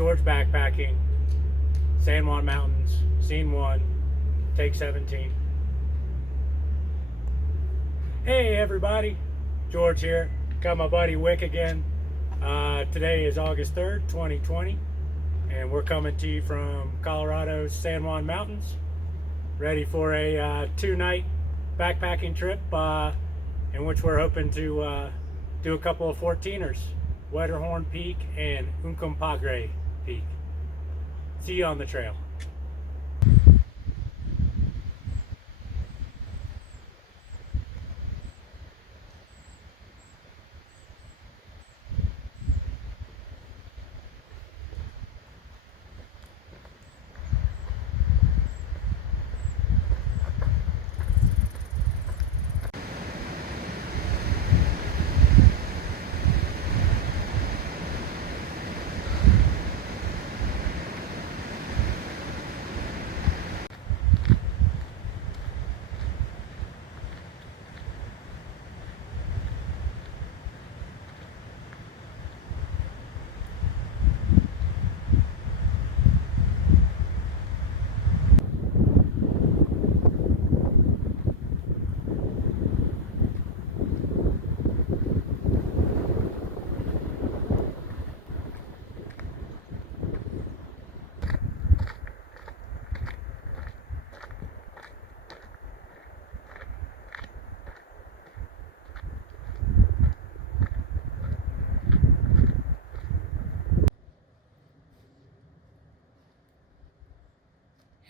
George Backpacking, San Juan Mountains, Scene 1, Take 17. Hey everybody, George here. Got my buddy Wick again. Today is August 3rd, 2020, and we're coming to you from Colorado San Juan Mountains, ready for a 2-night backpacking trip in which we're hoping to do a couple of 14ers, Wetterhorn Peak and Uncompaghre Peak. See you on the trail.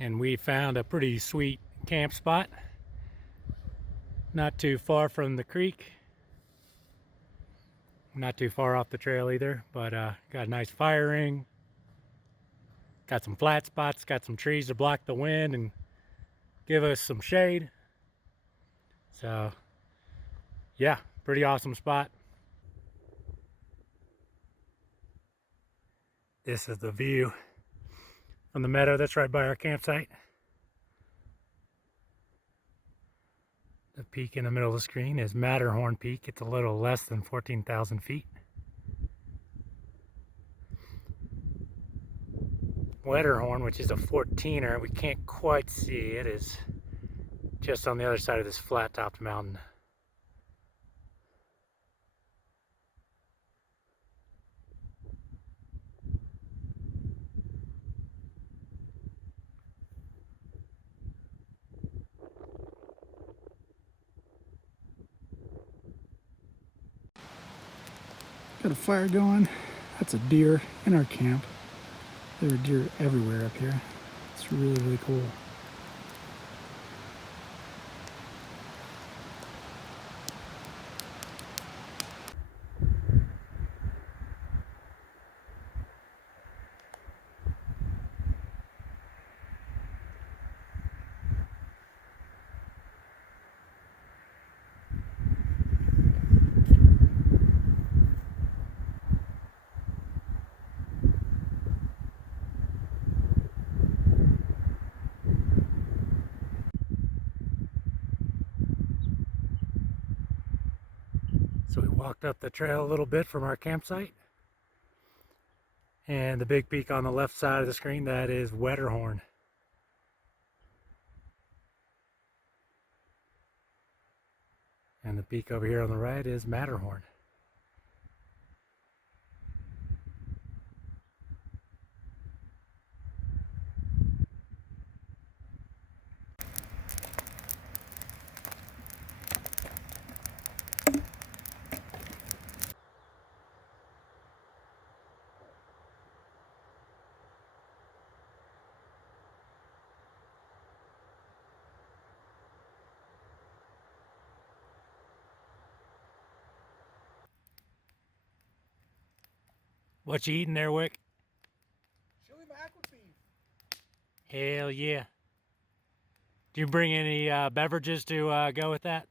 And we found a pretty sweet camp spot, not too far from the creek, not too far off the trail either, but got a nice fire ring, got some flat spots, got some trees to block the wind and give us some shade. So yeah, pretty awesome spot. This is the view from the meadow that's right by our campsite. The peak in the middle of the screen is Matterhorn Peak. It's a little less than 14,000 feet. Wetterhorn, which is a 14er, we can't quite see it, is just on the other side of this flat-topped mountain. Got a fire going. That's a deer in our camp. There are deer everywhere up here. It's really, really cool. So we walked up the trail a little bit from our campsite. And the big peak on the left side of the screen, that is Wetterhorn. And the peak over here on the right is Matterhorn. What you eating there, Wick? Chili mac with beef. Hell yeah. Do you bring any beverages to go with that?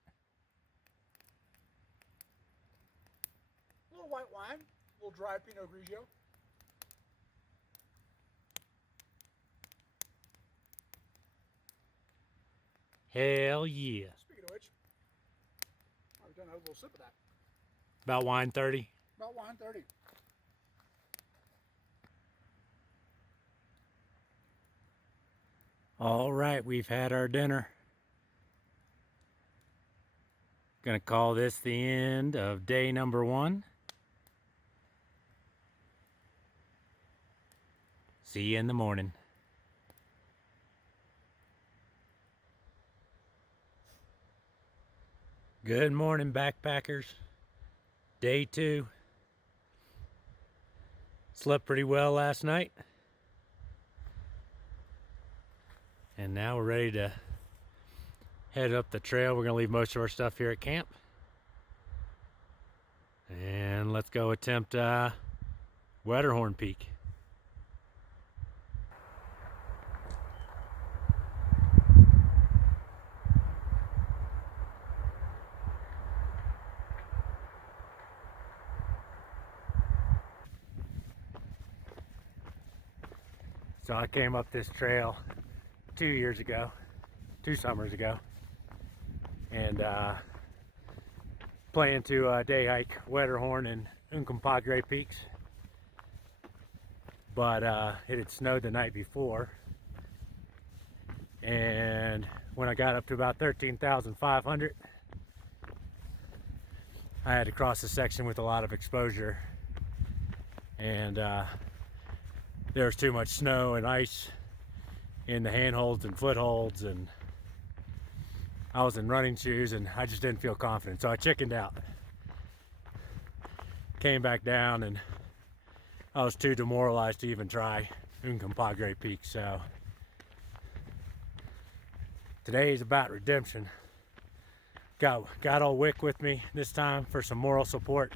A little white wine, a little dry Pinot Grigio. Hell yeah. Speaking of which, I've done a little sip of that. About wine 30. About wine 30. All right, we've had our dinner. Gonna call this the end of day number 1. See you in the morning. Good morning, backpackers. Day 2. Slept pretty well last night. And now we're ready to head up the trail. We're gonna leave most of our stuff here at camp. And let's go attempt Wetterhorn Peak. So I came up this trail 2 summers ago, and plan to day hike Wetterhorn and Uncompaghre Peaks. But it had snowed the night before, and when I got up to about 13,500, I had to cross a section with a lot of exposure, and there was too much snow and ice in the handholds and footholds, and I was in running shoes and I just didn't feel confident, so I chickened out. Came back down and I was too demoralized to even try Uncompaghre Peak. So today is about redemption. Got old Wick with me this time for some moral support.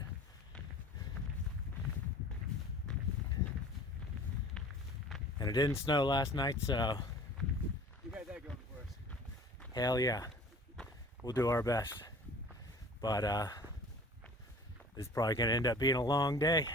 And it didn't snow last night, so You got that going for us. hell yeah, we'll do our best. But this is probably gonna end up being a long day.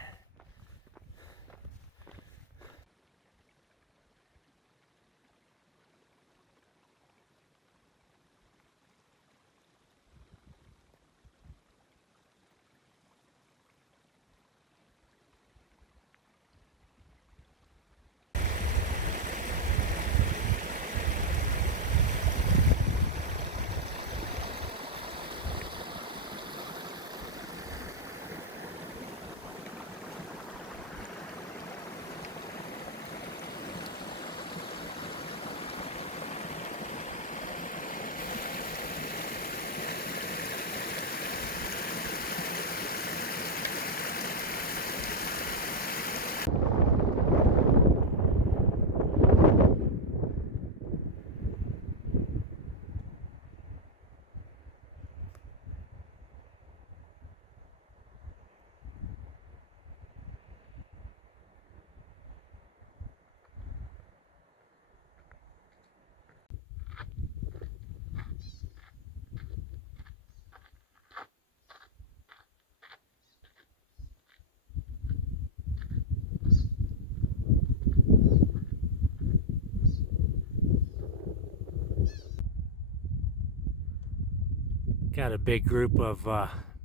Got a big group of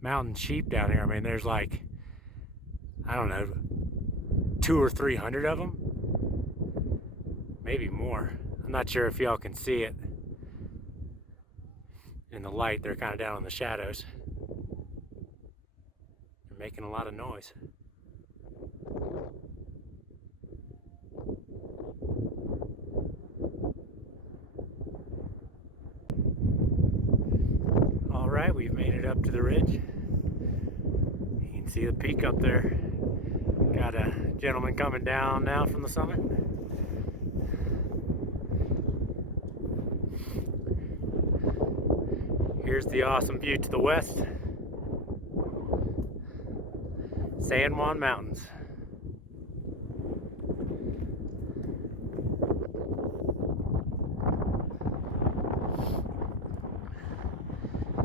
mountain sheep down here. I mean, there's like, I don't know, 200 or 300 of them, maybe more. I'm not sure if y'all can see it in the light. They're kind of down in the shadows. They're making a lot of noise. All right, we've made it up to the ridge. You can see the peak up there. Got a gentleman coming down now from the summit. Here's the awesome view to the west. San Juan Mountains.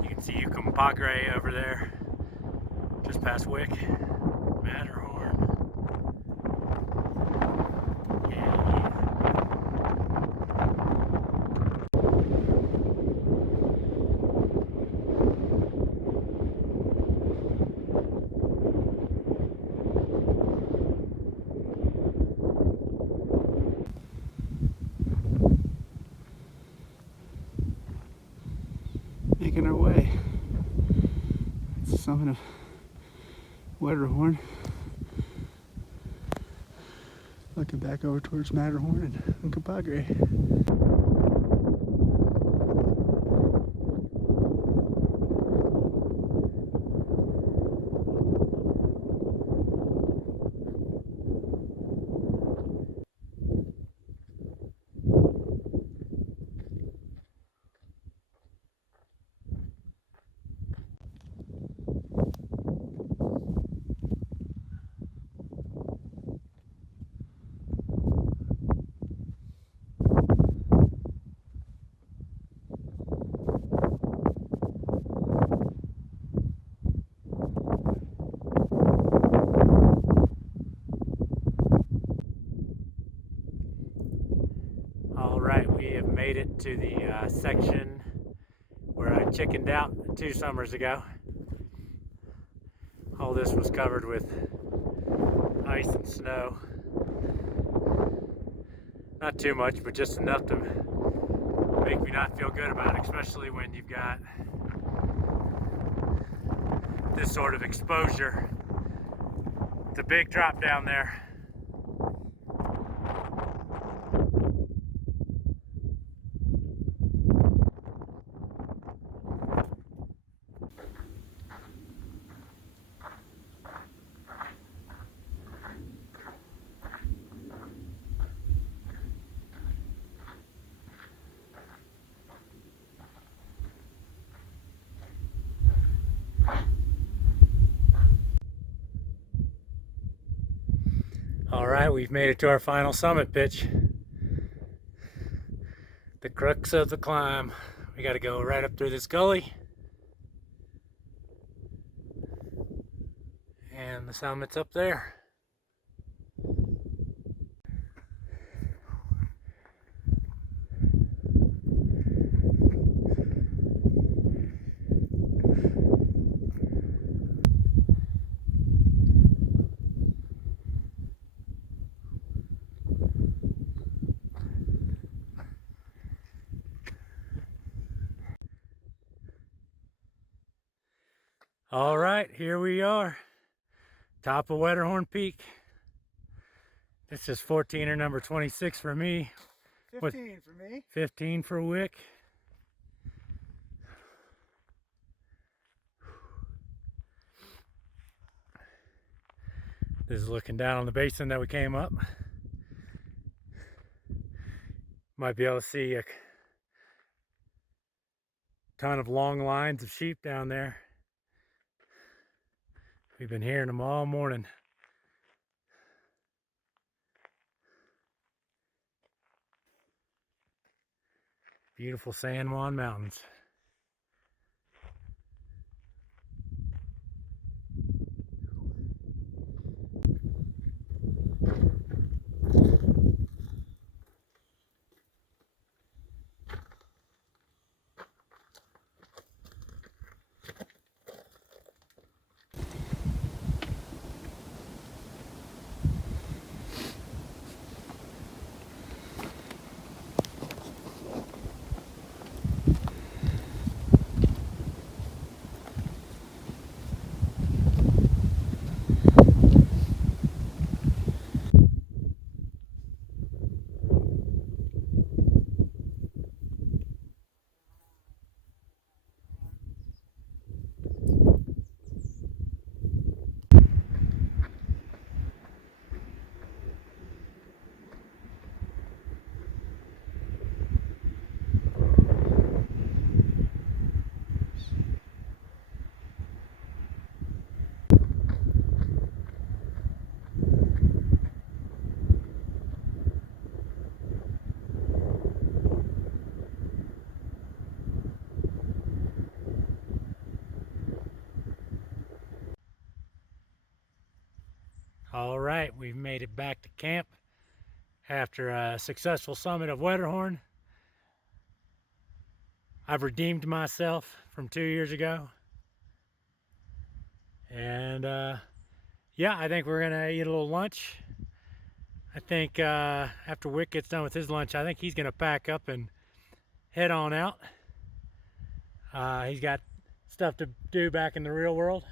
You can see Uncompaghre over there, just past Wick. Matterhorn. Yeah. summit of Wetterhorn. Looking back over towards Matterhorn and Uncompaghre. All right, we have made it to the section where I chickened out 2 summers ago. All this was covered with ice and snow. Not too much, but just enough to make me not feel good about it, especially when you've got this sort of exposure. It's a big drop down there. All right, we've made it to our final summit pitch. The crux of the climb. We got to go right up through this gully. And the summit's up there. All right, here we are, top of Wetterhorn Peak. This is 14er number 26 for me. 15 for me. 15 for Wick. This is looking down on the basin that we came up. Might be able to see a ton of long lines of sheep down there. We've been hearing them all morning. Beautiful San Juan Mountains. All right, we've made it back to camp after a successful summit of Wetterhorn. I've redeemed myself from 2 years ago. And yeah, I think we're gonna eat a little lunch. I think after Wick gets done with his lunch, I think he's gonna pack up and head on out. He's got stuff to do back in the real world.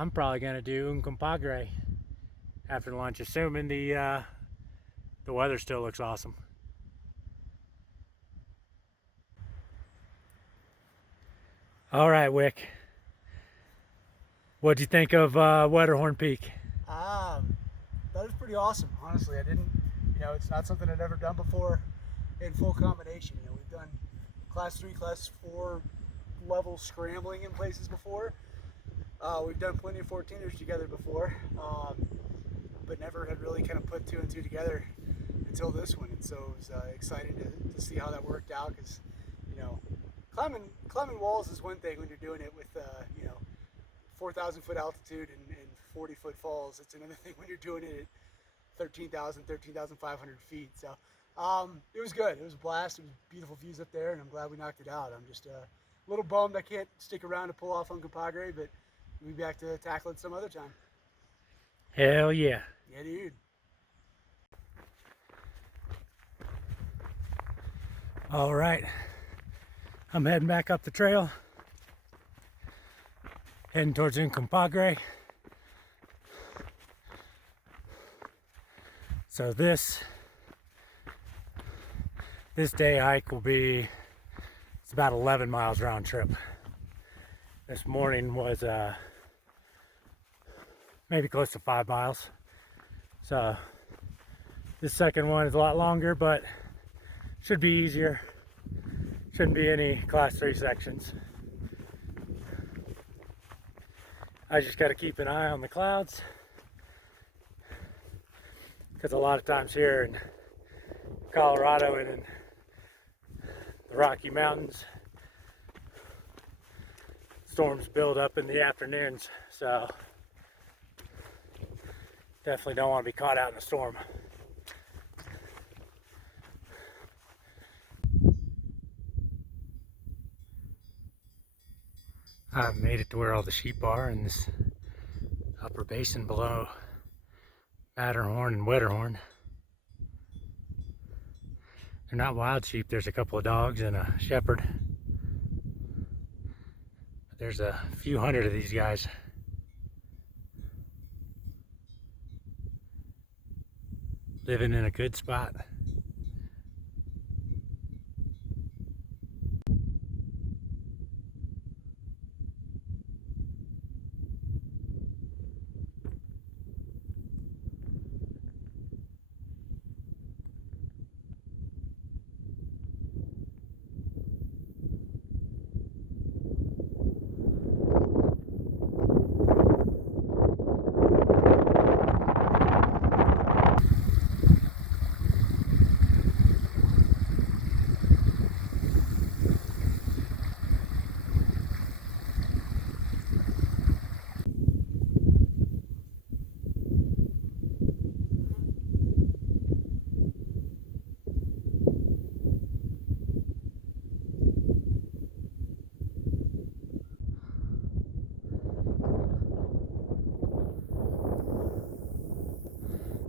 I'm probably gonna do Uncompaghre after lunch, assuming the weather still looks awesome. All right, Wick. What'd you think of Wetterhorn Peak? That was pretty awesome. Honestly, I didn't, it's not something I'd ever done before in full combination. We've done class 3, class 4 level scrambling in places before. We've done plenty of 14ers together before, but never had really kind of put 2 and 2 together until this one. And so it was exciting to see how that worked out, because, climbing walls is one thing when you're doing it with, 4,000 foot altitude and 40 foot falls. It's another thing when you're doing it at 13,500 feet. So it was good. It was a blast. It was beautiful views up there, and I'm glad we knocked it out. I'm just a little bummed I can't stick around to pull off Uncompaghre, but we'll be back to tackle it some other time. Hell yeah. Yeah, dude. All right. I'm heading back up the trail, heading towards Uncompaghre. So this day hike will be, it's about 11 miles round trip. This morning was maybe close to 5 miles. So this second one is a lot longer, but should be easier. Shouldn't be any class 3 sections. I just got to keep an eye on the clouds, because a lot of times here in Colorado and in the Rocky Mountains, storms build up in the afternoons, so definitely don't want to be caught out in a storm. I've made it to where all the sheep are in this upper basin below Matterhorn and Wetterhorn. They're not wild sheep. There's a couple of dogs and a shepherd. But there's a few hundred of these guys. Living in a good spot.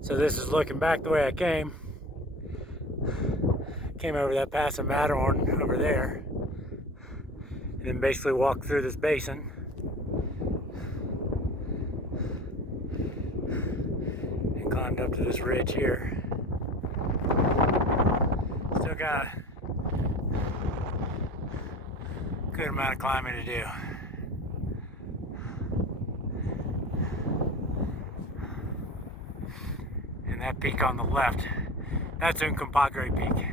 So this is looking back the way I came. Came over that pass of Matterhorn over there, and then basically walked through this basin. And climbed up to this ridge here. Still got a good amount of climbing to do. And that peak on the left, that's Uncompaghre Peak.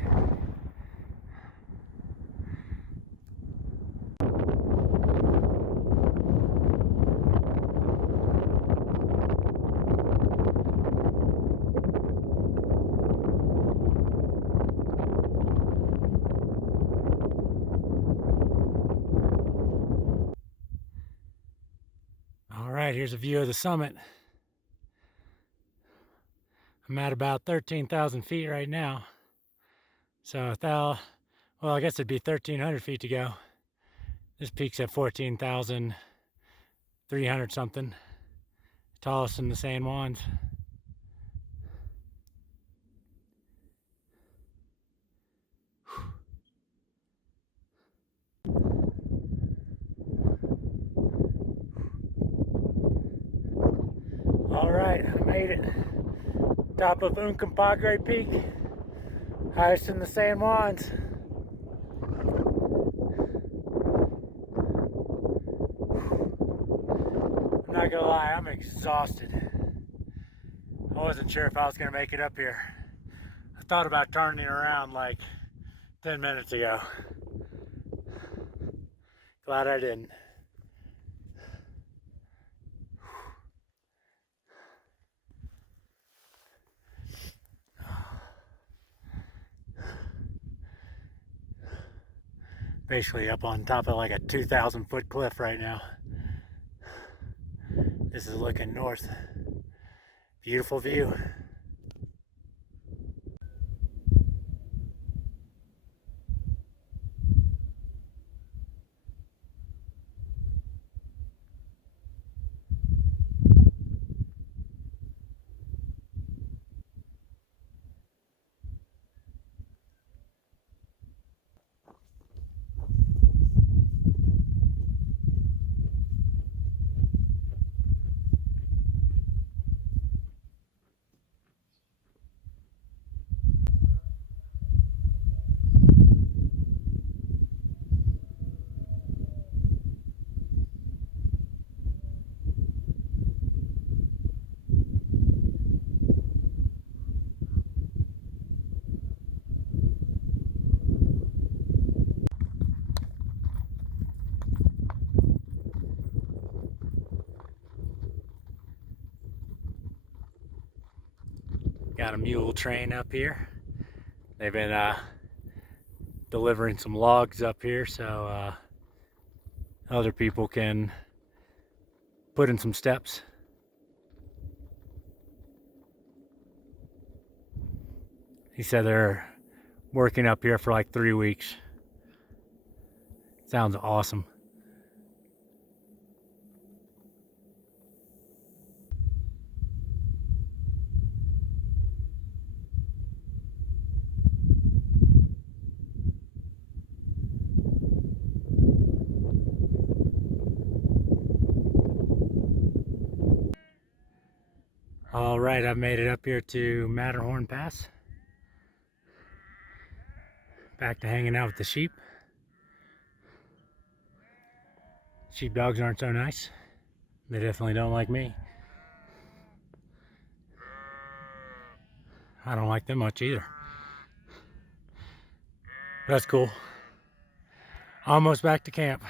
All right, here's a view of the summit. I'm at about 13,000 feet right now. So well, I guess it'd be 1,300 feet to go. This peak's at 14,300 something. Tallest in the San Juans. right, I made it. Top of Uncompaghre Peak, highest in the San Juans. I'm not gonna lie, I'm exhausted. I wasn't sure if I was gonna make it up here. I thought about turning around like 10 minutes ago. Glad I didn't. Basically up on top of like a 2,000-foot cliff right now. This is looking north. Beautiful view. Got a mule train up here. They've been delivering some logs up here so other people can put in some steps. He said they're working up here for like 3 weeks. Sounds awesome. All right, I've made it up here to Matterhorn Pass. Back to hanging out with the sheep. Sheepdogs aren't so nice. They definitely don't like me. I don't like them much either. That's cool. Almost back to camp.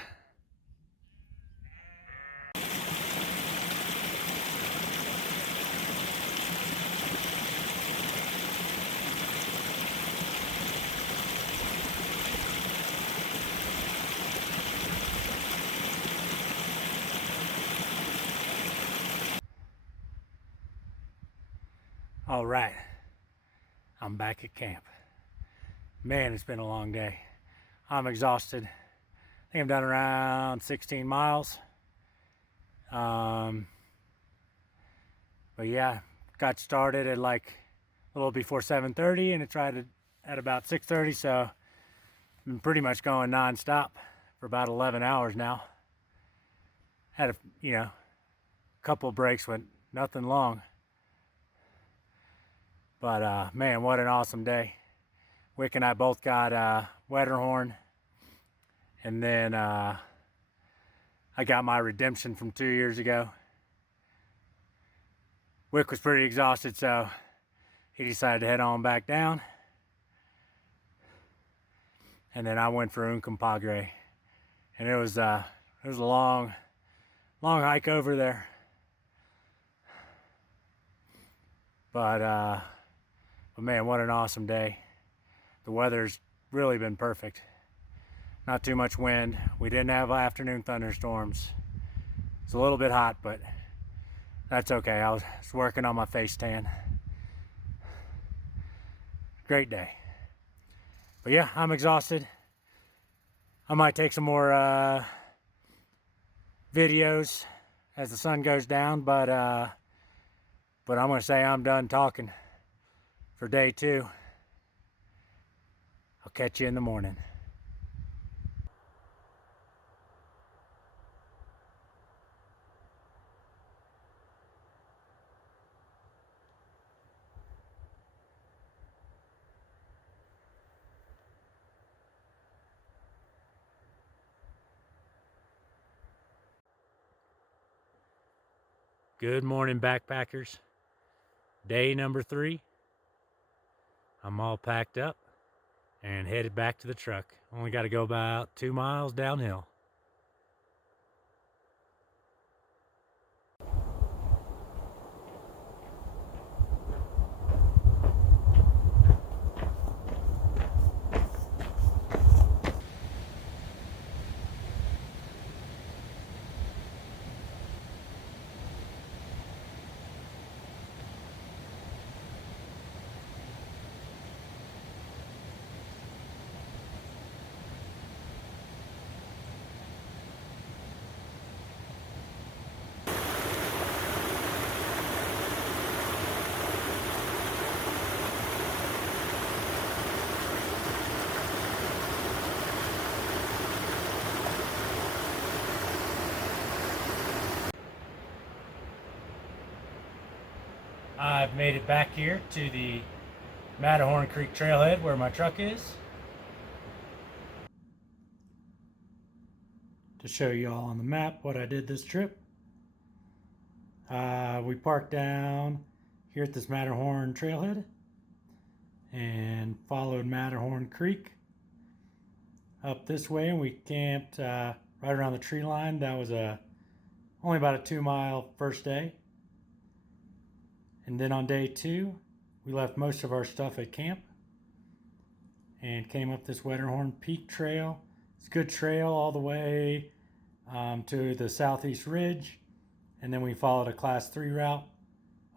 All right, I'm back at camp. Man, it's been a long day. I'm exhausted. I think I've done around 16 miles. But yeah, got started at like a little before 7:30 and it tried at about 6:30, so I've been pretty much going non-stop for about 11 hours now. Had a couple breaks, but nothing long. But man, what an awesome day. Wick and I both got Wetterhorn, and then I got my redemption from 2 years ago. Wick was pretty exhausted, so he decided to head on back down. And then I went for Uncompaghre, and it was a long hike over there. But man, what an awesome day. The weather's really been perfect. Not too much wind. We didn't have afternoon thunderstorms. It's a little bit hot, but that's okay. I was working on my face tan. Great day. But yeah, I'm exhausted. I might take some more videos as the sun goes down, but I'm gonna say I'm done talking for day 2. I'll catch you in the morning. Good morning, backpackers. Day number 3. I'm all packed up and headed back to the truck. Only got to go about 2 miles downhill. I've made it back here to the Matterhorn Creek trailhead where my truck is. To show you all on the map what I did this trip. We parked down here at this Matterhorn trailhead and followed Matterhorn Creek up this way, and we camped right around the tree line. That was only about a 2-mile first day. And then on day 2, we left most of our stuff at camp and came up this Wetterhorn Peak trail. It's a good trail all the way to the southeast ridge, and then we followed a class 3 route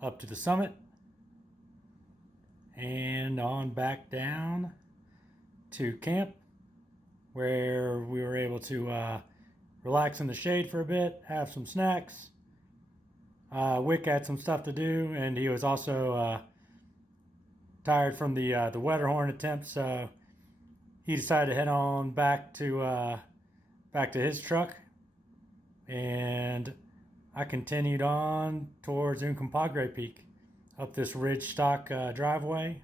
up to the summit and on back down to camp, where we were able to relax in the shade for a bit, have some snacks. Wick had some stuff to do, and he was also tired from the Wetterhorn attempt, so he decided to head on back to his truck, and I continued on towards Uncompaghre Peak up this ridge stock driveway,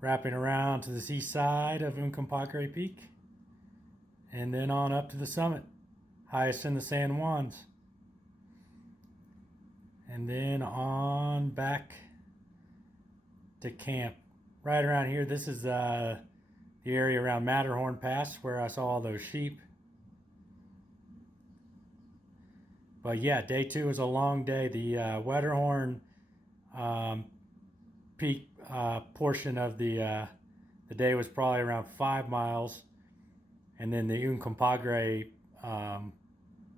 wrapping around to the east side of Uncompaghre Peak, and then on up to the summit, highest in the San Juans, and then on back to camp. Right around here, this is the area around Matterhorn Pass where I saw all those sheep. But yeah, day 2 was a long day. The Wetterhorn Peak portion of the day was probably around 5 miles, and then the Uncompaghre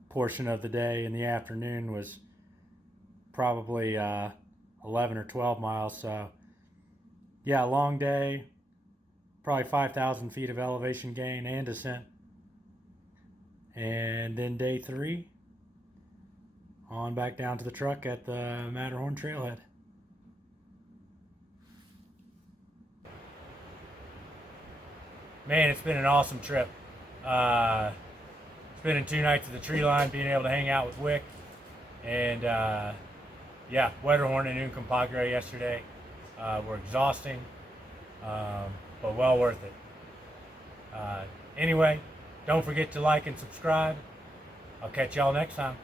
portion of the day in the afternoon was probably 11 or 12 miles. So yeah, long day, probably 5,000 feet of elevation gain and descent. And then day 3, on back down to the truck at the Matterhorn trailhead. Man, it's been an awesome trip. Spending 2 nights at the tree line, being able to hang out with Wick, and yeah, Wetterhorn and Uncompaghre yesterday were exhausting, but well worth it. Anyway, don't forget to like and subscribe. I'll catch y'all next time.